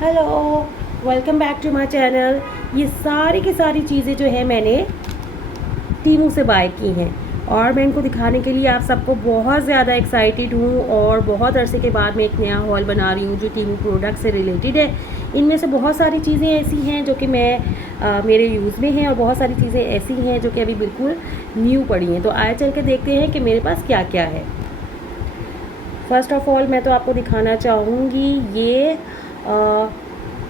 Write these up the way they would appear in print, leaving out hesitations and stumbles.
Hello, welcome back to my channel. ये सारी की सारी चीज़ें जो है मैंने टीमू से बाय की हैं और मैं इनको दिखाने के लिए आप सबको बहुत ज़्यादा एक्साइटेड हूँ और बहुत अरसे के बाद मैं एक नया हॉल बना रही हूँ जो टीमू प्रोडक्ट से रिलेटेड है। इनमें से बहुत सारी चीज़ें ऐसी हैं जो कि मेरे यूज़ में हैं और बहुत सारी चीज़ें ऐसी हैं जो कि अभी बिल्कुल न्यू पड़ी हैं। तो आए चल के देखते हैं कि मेरे पास क्या क्या है। फ़र्स्ट ऑफ़ ऑल मैं तो आपको दिखाना चाहूँगी ये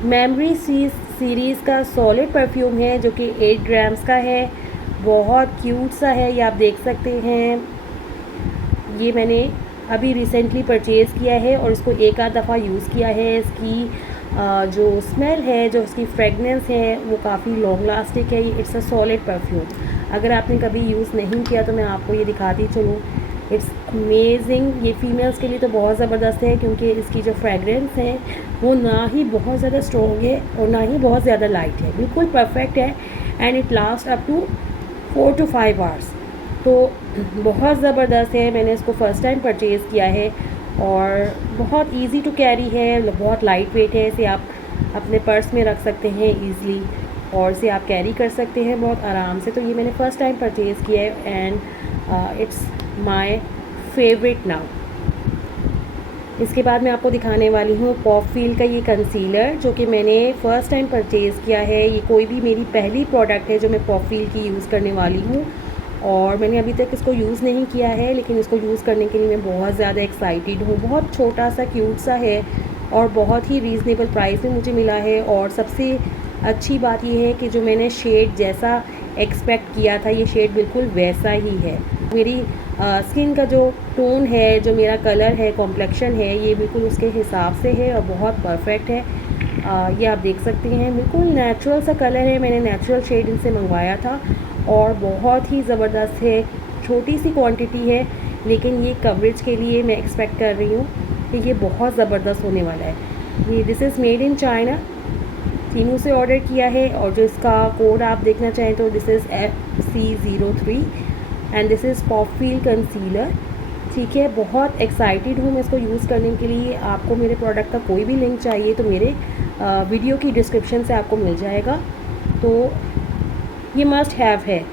मेमोरी सीरीज़ का सॉलिड परफ्यूम है जो कि 8 ग्राम्स का है। बहुत क्यूट सा है, ये आप देख सकते हैं। ये मैंने अभी रिसेंटली परचेज़ किया है और इसको एक आध दफ़ा यूज़ किया है। इसकी जो स्मेल है, जो इसकी फ्रेगनेंस है वो काफ़ी लॉन्ग लास्टिक है। ये इट्स अ सॉलिड परफ्यूम। अगर आपने कभी यूज़ नहीं किया तो मैं आपको ये दिखाती चलूँ। It's amazing. ये फीमेल्स के लिए तो बहुत ज़बरदस्त है क्योंकि इसकी जो फ्रेगरेंस है वो ना ही बहुत ज़्यादा स्ट्रॉन्ग है और ना ही बहुत ज़्यादा लाइट है, बिल्कुल परफेक्ट है। And it last up to 4 to 5 hours. तो बहुत ज़बरदस्त है। मैंने इसको फ़र्स्ट टाइम परचेज़ किया है और बहुत इजी टू कैरी है, बहुत लाइट वेट है। इसे आप अपने पर्स में रख सकते हैं ईज़िली और इसे आप कैरी कर सकते हैं बहुत आराम से। तो ये मैंने फ़र्स्ट टाइम परचेज़ किया है and it's my favourite now. इसके बाद मैं आपको दिखाने वाली हूँ पॉपफील का ये कंसीलर जो कि मैंने फ़र्स्ट टाइम परचेज़ किया है। ये कोई भी मेरी पहली प्रोडक्ट है जो मैं पॉपफील की यूज़ करने वाली हूँ और मैंने अभी तक इसको यूज़ नहीं किया है, लेकिन इसको यूज़ करने के लिए मैं बहुत ज़्यादा एक्साइटेड हूँ। बहुत छोटा सा क्यूट सा है और बहुत ही रीज़नेबल प्राइस में मुझे मिला है। और सबसे अच्छी बात ये है कि जो मैंने शेड जैसा एक्सपेक्ट किया था ये शेड बिल्कुल वैसा ही है। मेरी स्किन का जो टोन है, जो मेरा कलर है, कॉम्प्लेक्शन है, ये बिल्कुल उसके हिसाब से है और बहुत परफेक्ट है। ये आप देख सकते हैं, बिल्कुल नेचुरल सा कलर है। मैंने नेचुरल शेड इनसे मंगवाया था और बहुत ही ज़बरदस्त है। छोटी सी क्वांटिटी है लेकिन ये कवरेज के लिए मैं एक्सपेक्ट कर रही हूँ कि ये बहुत ज़बरदस्त होने वाला है। ये this is made in China, Temu से ऑर्डर किया है और जो इसका कोड आप देखना चाहें तो this is FC03 and this is Popfeel concealer. ठीक है, बहुत एक्साइटेड हूँ मैं इसको यूज़ करने के लिए। आपको मेरे प्रोडक्ट का कोई भी लिंक चाहिए तो मेरे वीडियो की डिस्क्रिप्शन से आपको मिल जाएगा। तो ये मस्ट हैव है।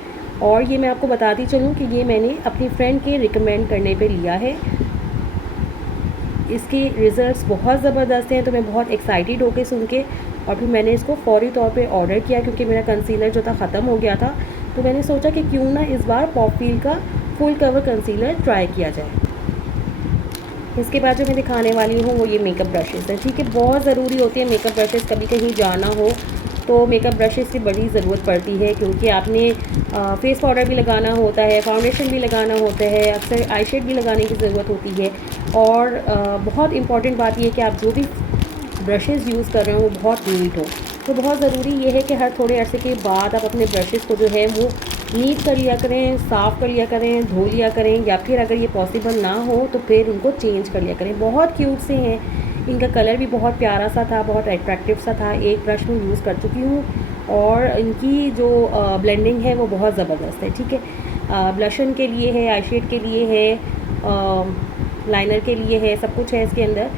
और ये मैं आपको बताती चलूँ कि ये मैंने अपनी फ्रेंड के रिकमेंड करने पे लिया है। इसके रिज़ल्ट्स बहुत ज़बरदस्त हैं तो मैं बहुत एक्साइटेड होकर सुन के और फिर मैंने इसको फ़ौरी तौर पे ऑर्डर किया क्योंकि मेरा कंसीलर जो था ख़त्म हो गया था। तो मैंने सोचा कि क्यों ना इस बार पॉपफील का फुल कवर कंसीलर ट्राई किया जाए। इसके बाद जो मैं दिखाने वाली हूँ वो ये मेकअप ब्रशेज़ हैं। ठीक है, बहुत ज़रूरी होती है मेकअप ब्रशेज़। कभी कहीं जाना हो तो मेकअप ब्रशेज़ की बड़ी ज़रूरत पड़ती है क्योंकि आपने फेस पाउडर भी लगाना होता है, फाउंडेशन भी लगाना होता है, अक्सर आई शेड भी लगाने की ज़रूरत होती है। और बहुत इम्पॉर्टेंट बात यह है कि आप जो भी ब्रशेज़ यूज़ कर रहे हो वो बहुत नीट हो। तो बहुत ज़रूरी ये है कि हर थोड़े अरसे के बाद आप अपने ब्रशेज़ को जो है वो नीट कर लिया करें, साफ़ कर लिया करें, धो लिया करें, या फिर अगर ये पॉसिबल ना हो तो फिर उनको चेंज कर लिया करें। बहुत क्यूट से हैं, इनका कलर भी बहुत प्यारा सा था, बहुत अट्रैक्टिव सा था। एक ब्रश में यूज़ कर चुकी हूँ और इनकी जो ब्लेंडिंग है वो बहुत ज़बरदस्त है। ठीक है, ब्लशन के लिए है, आई शेड के लिए है, लाइनर के लिए है, सब कुछ है इसके अंदर।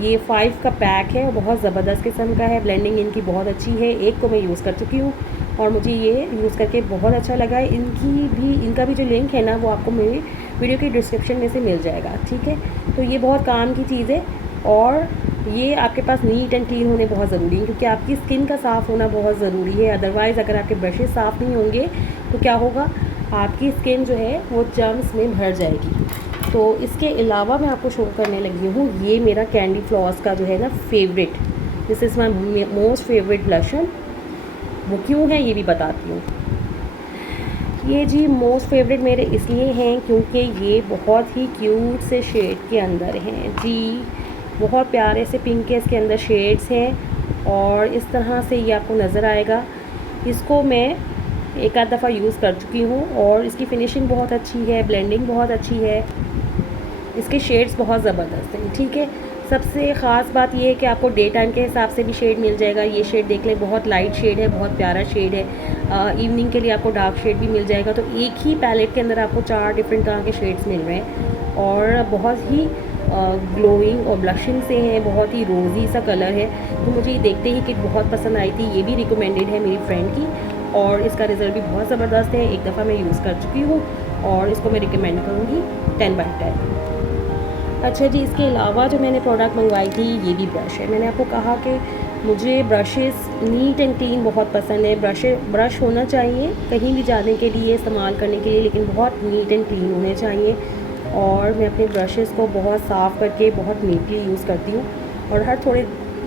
ये 5 का पैक है और बहुत ज़बरदस्त किस्म का है। ब्लेंडिंग इनकी बहुत अच्छी है। एक को मैं यूज़ कर चुकी हूँ और मुझे ये यूज़ करके बहुत अच्छा लगा है। इनका भी जो लिंक है ना वो आपको मेरी वीडियो की डिस्क्रिप्शन में से मिल जाएगा। ठीक है, तो ये बहुत काम की चीज़ है और ये आपके पास नीट एंड क्लीन होने बहुत ज़रूरी है क्योंकि आपकी स्किन का साफ़ होना बहुत ज़रूरी है। अदरवाइज़ अगर आपके ब्रशेज़ साफ़ नहीं होंगे तो क्या होगा, आपकी स्किन जो है वो जर्म्स में भर जाएगी। तो इसके अलावा मैं आपको शो करने लगी हूँ ये मेरा कैंडी फ्लॉस का जो है ना favourite, this is my most favourite blusher. वो क्यों है ये भी बताती हूँ। ये जी मोस्ट फेवरेट मेरे इसलिए हैं क्योंकि ये बहुत ही क्यूट से शेड के अंदर हैं जी। बहुत प्यारे से पिंक के इसके अंदर शेड्स हैं और इस तरह से ये आपको नज़र आएगा। इसको मैं एक आध दफ़ा यूज़ कर चुकी हूँ और इसकी फिनिशिंग बहुत अच्छी है, ब्लेंडिंग बहुत अच्छी है, इसके शेड्स बहुत ज़बरदस्त हैं। ठीक है, सबसे ख़ास बात ये है कि आपको डे टाइम के हिसाब से भी शेड मिल जाएगा। ये शेड देख लें, बहुत लाइट शेड है, बहुत प्यारा शेड है। इवनिंग के लिए आपको डार्क शेड भी मिल जाएगा। तो एक ही पैलेट के अंदर आपको 4 डिफरेंट तरह के शेड्स मिल रहे हैं और बहुत ही ग्लोइंग और ब्लशिंग से हैं, बहुत ही रोज़ी सा कलर है। तो मुझे ये देखते ही किट बहुत पसंद आई थी। ये भी रिकमेंडेड है मेरी फ्रेंड की और इसका रिज़ल्ट भी बहुत ज़बरदस्त है। एक दफ़ा मैं यूज़ कर चुकी हूँ और इसको मैं रिकमेंड करूँगी 10/10। अच्छा जी, इसके अलावा जो मैंने प्रोडक्ट मंगवाई थी ये भी ब्रश है। मैंने आपको कहा कि मुझे ब्रशेस नीट एंड क्लीन बहुत पसंद है। ब्रश होना चाहिए कहीं भी जाने के लिए, इस्तेमाल करने के लिए, लेकिन बहुत नीट एंड क्लीन होने चाहिए। और मैं अपने ब्रशेस को बहुत साफ़ करके बहुत नीटली यूज़ करती हूँ और हर थोड़े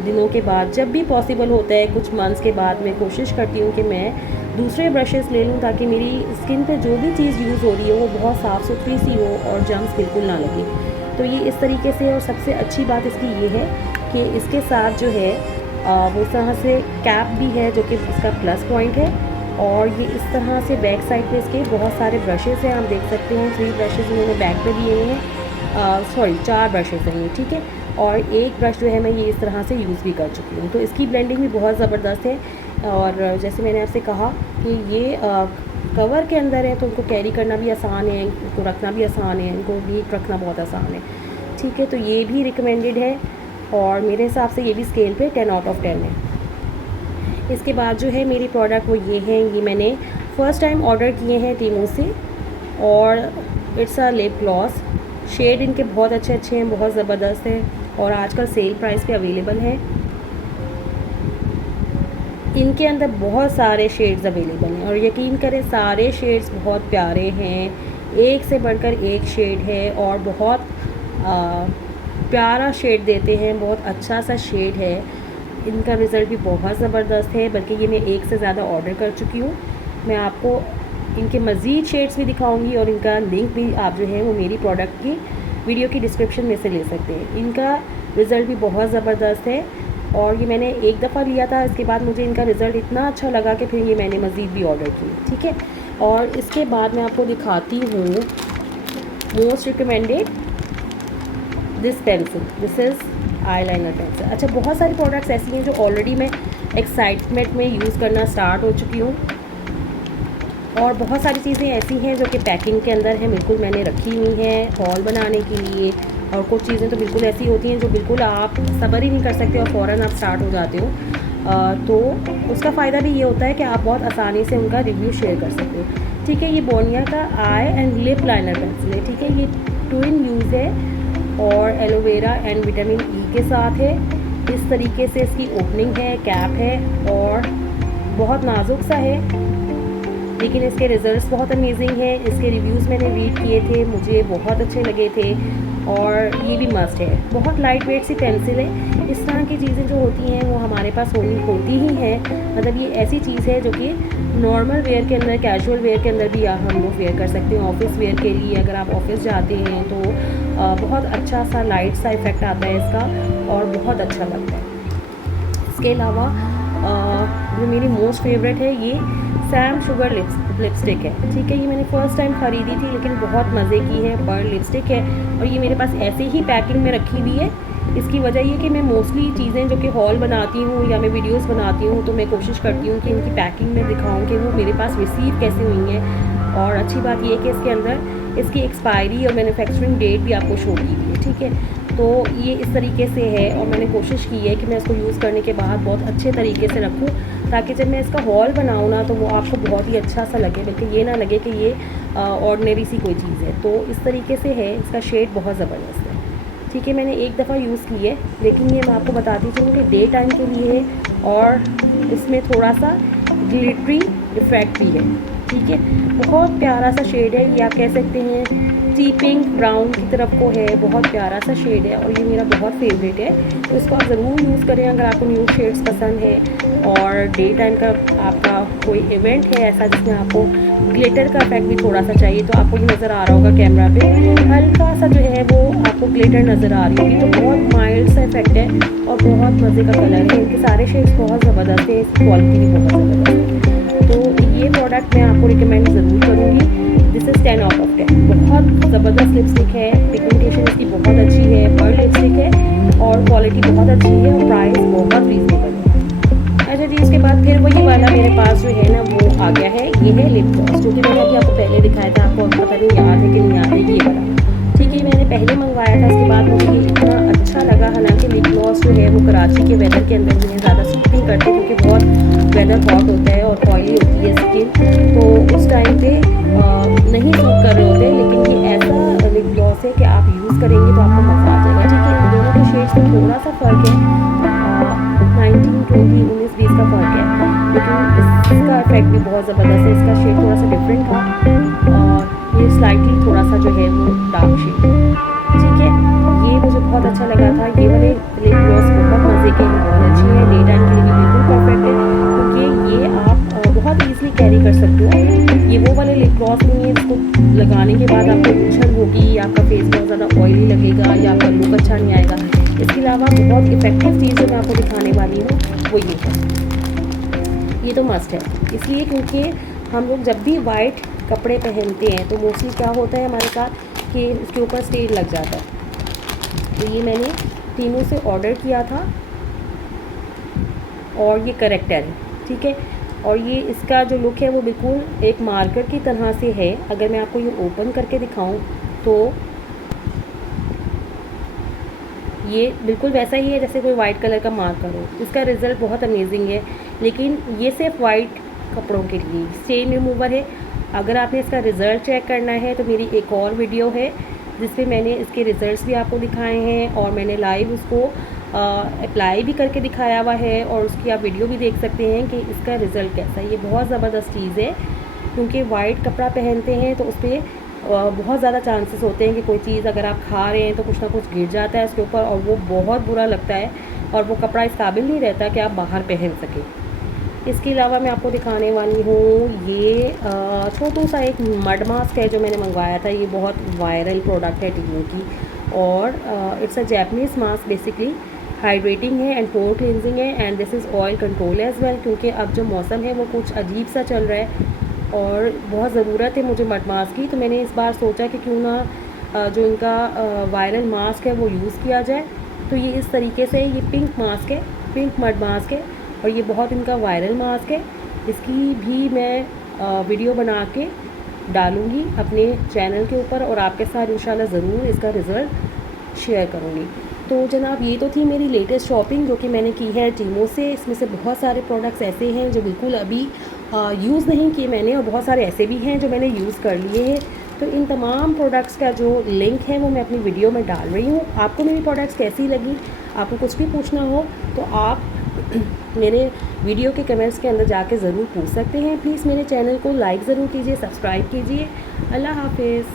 दिनों के बाद, जब भी पॉसिबल होता है, कुछ मंथ्स के बाद, मैं कोशिश करती हूँ कि मैं दूसरे ब्रशेस ले लूँ ताकि मेरी स्किन पे जो भी चीज़ यूज़ हो रही है वो बहुत साफ़ सुथरी सी हो और जर्म्स बिल्कुल ना लगे। तो ये इस तरीके से, और सबसे अच्छी बात इसकी ये है कि इसके साथ जो है वो इस तरह से कैप भी है जो कि इसका प्लस पॉइंट है। और ये इस तरह से बैक साइड पे इसके बहुत सारे ब्रशेस हैं, आप देख सकते हैं 3 ब्रशेस इन्होंने बैक पे दिए हैं। 4 ब्रशेस हैं ये, ठीक है। और एक ब्रश जो है मैं ये इस तरह से यूज़ भी कर चुकी हूँ। तो इसकी ब्लेंडिंग भी बहुत ज़बरदस्त है। और जैसे मैंने आपसे कहा कि ये कवर के अंदर है तो उनको कैरी करना भी आसान है, इनको रखना भी आसान है, इनको नीट रखना बहुत आसान है, ठीक है। तो ये भी रिकमेंडेड है और मेरे हिसाब से ये भी स्केल पे 10/10 है। इसके बाद जो है मेरी प्रोडक्ट वो ये हैं, ये मैंने फ़र्स्ट टाइम ऑर्डर किए हैं टीमू से और it's a lip gloss. Shade इनके बहुत अच्छे अच्छे हैं, बहुत ज़बरदस्त है और आजकल सेल प्राइस पे अवेलेबल है। इनके अंदर बहुत सारे शेड्स अवेलेबल हैं और यकीन करें सारे शेड्स बहुत प्यारे हैं, एक से बढ़कर एक शेड है और बहुत प्यारा शेड देते हैं, बहुत अच्छा सा शेड है। इनका रिज़ल्ट भी बहुत ज़बरदस्त है, बल्कि ये मैं एक से ज़्यादा ऑर्डर कर चुकी हूँ। मैं आपको इनके मज़ीद शेड्स भी दिखाऊंगी और इनका लिंक भी आप जो है वो मेरी प्रोडक्ट की वीडियो की डिस्क्रिप्शन में से ले सकते हैं। इनका रिज़ल्ट भी बहुत ज़बरदस्त है और ये मैंने एक दफ़ा लिया था, इसके बाद मुझे इनका रिज़ल्ट इतना अच्छा लगा कि फिर ये मैंने मज़ीद भी ऑर्डर की, ठीक है। और इसके बाद मैं आपको दिखाती हूँ most recommended this pencil, this is eyeliner pencil. अच्छा, बहुत सारी प्रोडक्ट्स ऐसी हैं जो ऑलरेडी मैं एक्साइटमेंट में यूज़ करना स्टार्ट हो चुकी हूँ और बहुत सारी चीज़ें ऐसी हैं जो कि पैकिंग के अंदर हैं, बिल्कुल मैंने रखी हुई हैं हॉल बनाने के लिए। और कुछ चीज़ें तो बिल्कुल ऐसी होती हैं जो बिल्कुल आप सब्र ही नहीं कर सकते और फ़ौरन आप स्टार्ट हो जाते हो। तो उसका फ़ायदा भी ये होता है कि आप बहुत आसानी से उनका रिव्यू शेयर कर सकते हो, ठीक है। ये बोनिया का आई एंड लिप लाइनर पेंसिल है, ठीक है। ये 2 इन यूज़ है और एलोवेरा एंड विटामिन ई के साथ है। इस तरीके से इसकी ओपनिंग है, कैप है और बहुत नाजुक सा है, लेकिन इसके रिज़ल्ट्स बहुत अमेजिंग हैं। इसके रिव्यूज़ मैंने रीड किए थे, मुझे बहुत अच्छे लगे थे और ये भी मस्ट है। बहुत लाइट वेट सी पेंसिल है। इस तरह की चीज़ें जो होती हैं वो हमारे पास होती ही हैं, मतलब ये ऐसी चीज़ है जो कि नॉर्मल वेयर के अंदर, कैजुअल वेयर के अंदर भी हम लोग वेयर कर सकते हैं। ऑफिस वेयर के लिए अगर आप ऑफिस जाते हैं तो बहुत अच्छा सा लाइट सा इफ़ेक्ट आता है इसका और बहुत अच्छा लगता है। इसके अलावा जो मेरी मोस्ट फेवरेट है ये सैम शुगर लिपस्टिक है, ठीक है। ये मैंने फ़र्स्ट टाइम ख़रीदी थी लेकिन बहुत मज़े की है, पर्ल लिपस्टिक है और ये मेरे पास ऐसे ही पैकिंग में रखी हुई है। इसकी वजह ये कि मैं मोस्टली चीज़ें जो कि हॉल बनाती हूँ या मैं वीडियोस बनाती हूँ तो मैं कोशिश करती हूँ कि इनकी पैकिंग में दिखाऊँ कि वो मेरे पास रिसीव कैसे हुई हैं। और अच्छी बात ये कि इसके अंदर इसकी एक्सपायरी और मैन्युफैक्चरिंग डेट भी आपको शो की हुई है, ठीक है। तो ये इस तरीके से है और मैंने कोशिश की है कि मैं इसको यूज़ करने के बाद बहुत अच्छे तरीके से रखूँ ताकि जब मैं इसका हॉल बनाऊँ ना तो वो आपको बहुत ही अच्छा सा लगे, बल्कि ये ना लगे कि ये ऑर्डिनरी सी कोई चीज़ है। तो इस तरीके से है, इसका शेड बहुत ज़बरदस्त है, ठीक है। मैंने एक दफ़ा यूज़ की है लेकिन ये मैं आपको बताती चलूँ कि डे टाइम के लिए है और इसमें थोड़ा सा ग्लिटरी इफेक्ट भी है, ठीक है। बहुत प्यारा सा शेड है, ये आप कह सकते हैं टी पिंक ब्राउन की तरफ को है, बहुत प्यारा सा शेड है और ये मेरा बहुत फेवरेट है। तो इसको आप ज़रूर यूज़ करें अगर आपको न्यू शेड्स पसंद है और डे टाइम का आपका कोई इवेंट है ऐसा जिसमें आपको ग्लिटर का इफेक्ट भी थोड़ा सा चाहिए। तो आपको ये नज़र आ रहा होगा कैमरा पे हल्का सा जो है वो आपको ग्लिटर नज़र आ रही होगी, तो बहुत माइल्ड सा इफेक्ट है और बहुत मज़े का कलर है। इनके सारे शेड्स बहुत ज़बरदस्त है, इसकी क्वालिटी भी बहुत ज़बरदस्त है। तो ये प्रोडक्ट मैं आपको रिकमेंड ज़रूर करूँगी। This is 10/10। बहुत ज़बरदस्त लिपस्टिक है, पिगमेंटेशन इसकी बहुत अच्छी है, पर्ल लिपस्टिक है और क्वालिटी बहुत अच्छी है और प्राइस बहुत रीज़नेबल है। अच्छा जी, इसके बाद फिर वही वाला मेरे पास जो है ना वो आ गया है, ये है लिप ग्लॉस, जो कि मैंने अभी आपको पहले दिखाया था, आपको पता नहीं याद है कि नहीं याद है, ये वाला, ठीक है। मैंने पहले मंगवाया था, इसके बाद मुझे ये के वेदर के अंदर भी हैं, ज़्यादा सूट नहीं करते क्योंकि बहुत वेदर हॉट होता है और ऑयली होती है स्किन, तो उस टाइम पे नहीं सूट कर रहे होते। लेकिन ये ऐसा लिप ग्लॉस है कि आप यूज़ करेंगे तो आपको मज़ा आ जाएगा। ठीक है, इन दोनों के शेड्स में थोड़ा सा फ़र्क है, 19, 20, 19, 20 का फ़र्क है, लेकिन इसका इफेक्ट भी बहुत ज़बरदस्त है। इसका शेड थोड़ा सा डिफरेंट था और ये स्लाइटली थोड़ा सा जो है वो डार्क शेड है। ठीक है, ये मुझे बहुत अच्छा लगा था। ये वाले लिप ग्लॉस बहुत मज़े के हैं, बहुत अच्छे हैं, डे टाइम के लिए भी बिल्कुल परफेक्ट है क्योंकि ये आप बहुत ईज़िली कैरी कर सकते हो। ये वो वाले लिप ग्लॉस नहीं है जिसको लगाने के बाद आपको उलझन होगी या आपका फेस बहुत ज़्यादा ऑयली लगेगा या आपका लुक अच्छा नहीं आएगा। इसके अलावा बहुत इफ़ेक्टिव चीज़ जो मैं आपको दिखाने वाली हूँ वो ये है, ये तो मस्ट है इसलिए क्योंकि हम लोग जब भी वाइट कपड़े पहनते हैं तो मोस्टली क्या होता है हमारे साथ कि इसके ऊपर स्टेन लग जाता है। तो ये मैंने तीनों से ऑर्डर किया था और ये करेक्टर है। ठीक है, और ये इसका जो लुक है वो बिल्कुल एक मार्कर की तरह से है। अगर मैं आपको ये ओपन करके दिखाऊं तो ये बिल्कुल वैसा ही है जैसे कोई वाइट कलर का मार्कर हो। इसका रिज़ल्ट बहुत अमेजिंग है, लेकिन ये सिर्फ वाइट कपड़ों के लिए स्टेन रिमूवर है। अगर आपने इसका रिज़ल्ट चेक करना है तो मेरी एक और वीडियो है जिसपे मैंने इसके रिज़ल्ट्स भी आपको दिखाए हैं और मैंने लाइव उसको अप्लाई भी करके दिखाया हुआ है और उसकी आप वीडियो भी देख सकते हैं कि इसका रिज़ल्ट कैसा है। ये बहुत ज़बरदस्त चीज़ है क्योंकि वाइट कपड़ा पहनते हैं तो उस पर बहुत ज़्यादा चांसेस होते हैं कि कोई चीज़ अगर आप खा रहे हैं तो कुछ ना कुछ गिर जाता है उसके ऊपर और वो बहुत बुरा लगता है और वो कपड़ा इस काबिल नहीं रहता कि आप बाहर पहन सकें। इसके अलावा मैं आपको दिखाने वाली हूँ ये छोटू सा एक मड मास्क है जो मैंने मंगवाया था। ये बहुत वायरल प्रोडक्ट है टीमो की और it's a Japanese mask, basically hydrating है एंड पोर क्लिनजिंग है and this is oil control as well क्योंकि अब जो मौसम है वो कुछ अजीब सा चल रहा है और बहुत ज़रूरत है मुझे मड मास्क की। तो मैंने इस बार सोचा कि क्यों ना जो इनका वायरल मास्क है वो यूज़ किया जाए। तो ये इस तरीके से ये पिंक मास्क है, पिंक मड मास्क है और ये बहुत इनका वायरल मास्क है। इसकी भी मैं वीडियो बना के डालूँगी अपने चैनल के ऊपर और आपके साथ इंशाल्लाह ज़रूर इसका रिज़ल्ट शेयर करूँगी। तो जनाब ये तो थी मेरी लेटेस्ट शॉपिंग जो कि मैंने की है टीमो से। इसमें से बहुत सारे प्रोडक्ट्स ऐसे हैं जो बिल्कुल अभी यूज़ नहीं किए मैंने और बहुत सारे ऐसे भी हैं जो मैंने यूज़ कर लिए हैं। तो इन तमाम प्रोडक्ट्स का जो लिंक है वो मैं अपनी वीडियो में डाल रही हूँ। आपको मेरी प्रोडक्ट्स कैसी लगी, आपको कुछ भी पूछना हो तो आप मेरे वीडियो के कमेंट्स के अंदर जाके ज़रूर पूछ सकते हैं। प्लीज़ मेरे चैनल को लाइक ज़रूर कीजिए, सब्सक्राइब कीजिए। अल्लाह हाफिज़।